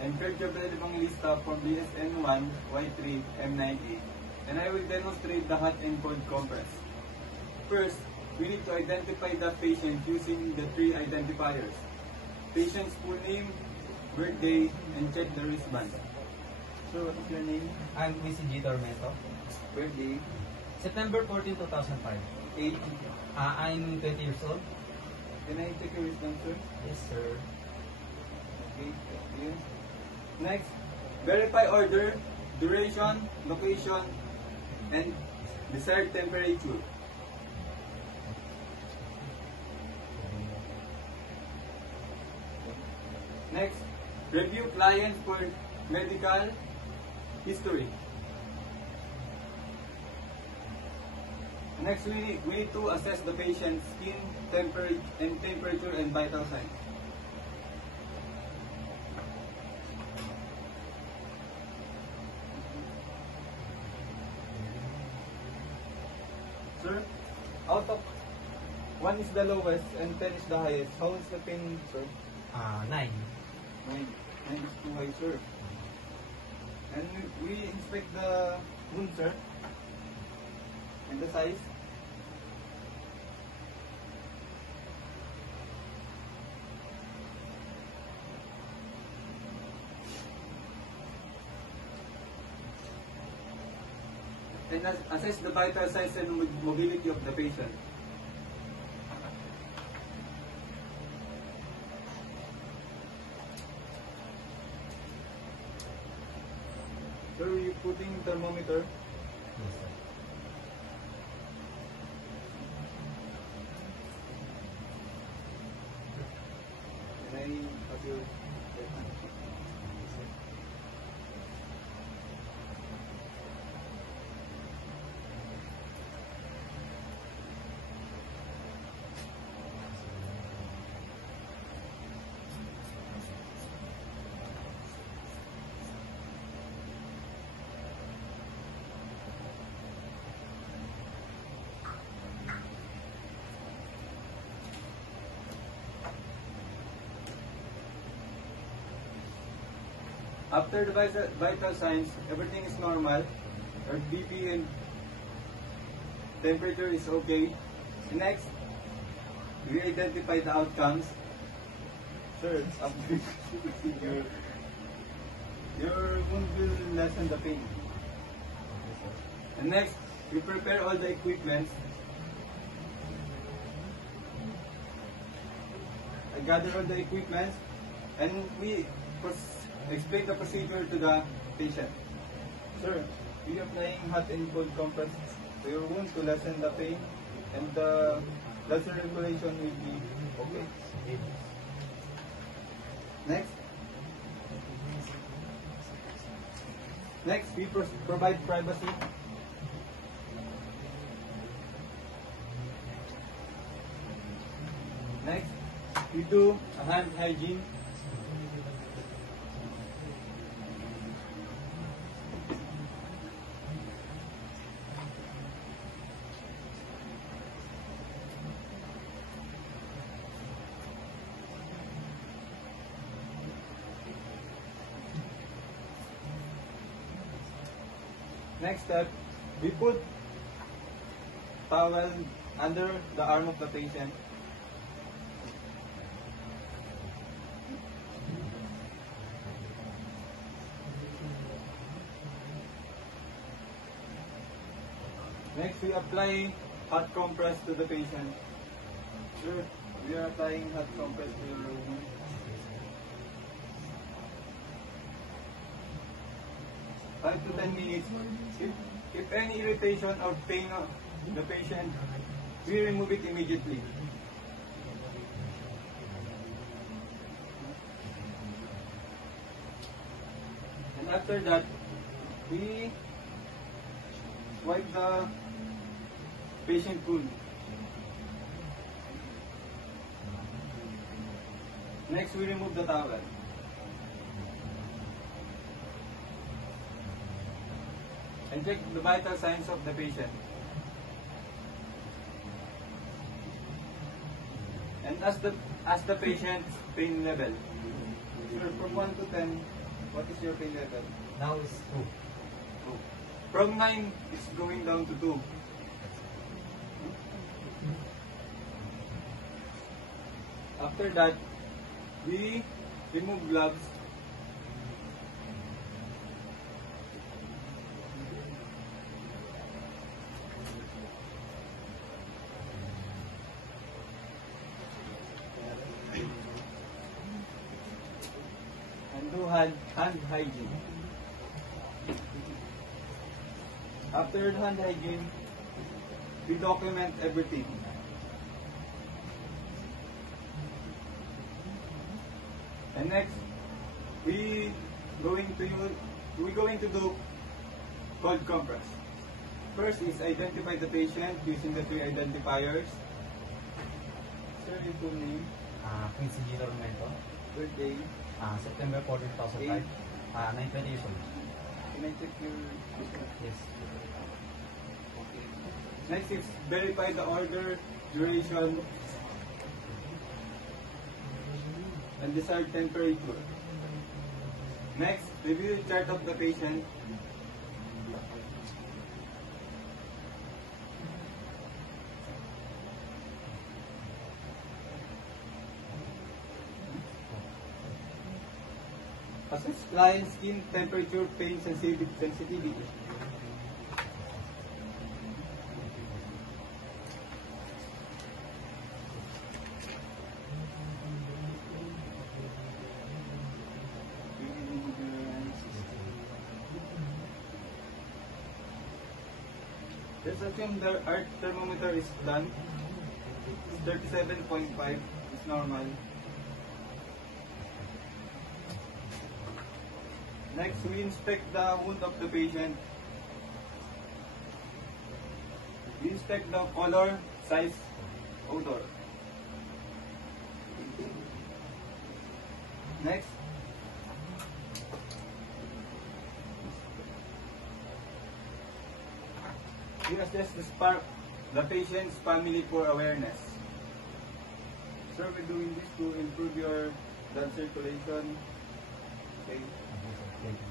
and cardiovascular lista for BSN1, Y3, M9A. And I will demonstrate the hot and cold compress. First, we need to identify the patient using the three identifiers. Patient's full name, birthday, and check the wristband. So, what's your name? I'm VCG Tormento. Birthday, September 14, 2005. age. I'm 20 years old. Can I take your wristband, sir? Yes, sir. Okay, thank you. Next, verify order, duration, location, and desired temperature. Next, review client for medical history. Next, we need to assess the patient's skin temperature and vital signs. Sir, out of 1 is the lowest and 10 is the highest. How is the pain, sir? 9. 9. 9 is too high, sir. And we inspect the wound, sir. And the size. And assess the vital signs and mobility of the patient. Sir, are you putting thermometer? Yes, sir. Can I have your After the vital signs, everything is normal. Our BP and temperature is okay. Next, we identify the outcomes. Sir, after your wound will lessen the pain. And next, we prepare all the equipment. I gather all the equipment and we explain the procedure to the patient. Sir, we are applying hot and cold compress to your wound to lessen the pain and the blood circulation will be okay. Next, we provide privacy. Next, we do a hand hygiene. Next step, we put towel under the arm of the patient. Next, we apply hot compress to the patient. Sure, we are applying hot compress to your wound. Five to 10 minutes. If any irritation or pain of the patient, we remove it immediately. And after that, we wipe the patient wound. Next, we remove the towel. And check the vital signs of the patient. And ask the patient's pain level. Sure, from 1 to 10, What is your pain level? Now is 2. 2. From 9, it's going down to 2. After that, we remove gloves. And do hand hygiene. After hand hygiene, we document everything. And next, we going to do cold compress. First is identify the patient using the 3 identifiers. Sir, your full name, Quincy G. Romento. birthday. September 14, 2005. 920 years old. Can I check your Yes. Okay. Next is verify the order, duration, and desired temperature. Next, review the chart of the patient. Assess client skin temperature, pain sensitivity. Let's assume our thermometer is done. 37.5 is normal. Next, we inspect the wound of the patient. We inspect the color, size, odor. Next, we assess the patient's family for awareness. Sir, we're doing this to improve your blood circulation. Okay. Thank you.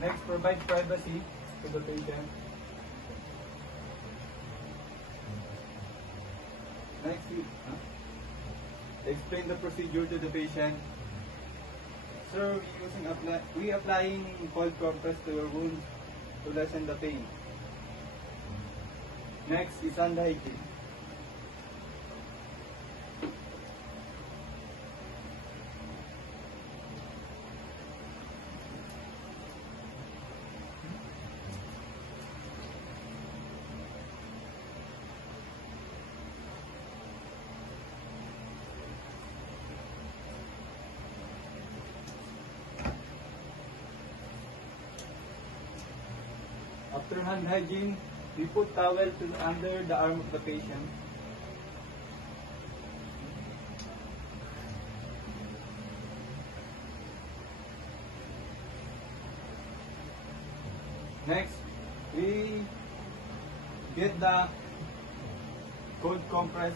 Next, provide privacy to the patient. Next, explain the procedure to the patient. Sir, we applying cold compress to your wound to lessen the pain. Next is hand hygiene. After hand hygiene, we put towel under the arm of the patient. Next, we get the cold compress.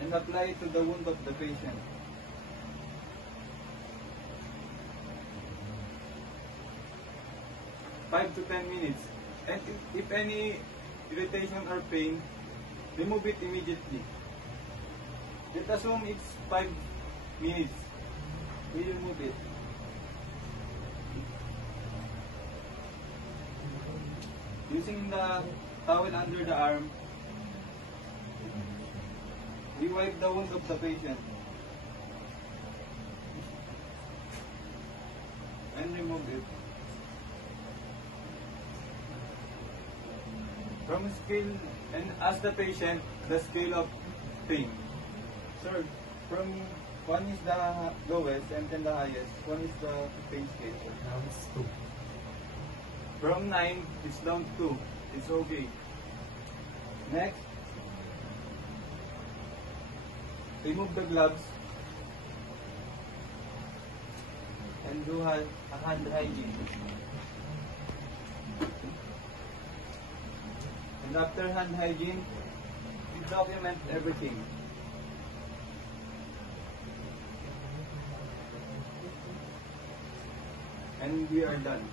And apply it to the wound of the patient. Five to 10 minutes. And if any irritation or pain, remove it immediately. Let's assume it's 5 minutes. We remove it. Using the towel under the arm, we wipe the wound of the patient and remove it. From scale, and ask the patient the scale of pain. Sir, from 1 is the lowest and 10 the highest, 1 is the pain scale. Now it's 2. From 9, it's down to 2. It's okay. Next, remove the gloves and do a hand hygiene. And after hand hygiene, we document everything. And we are done.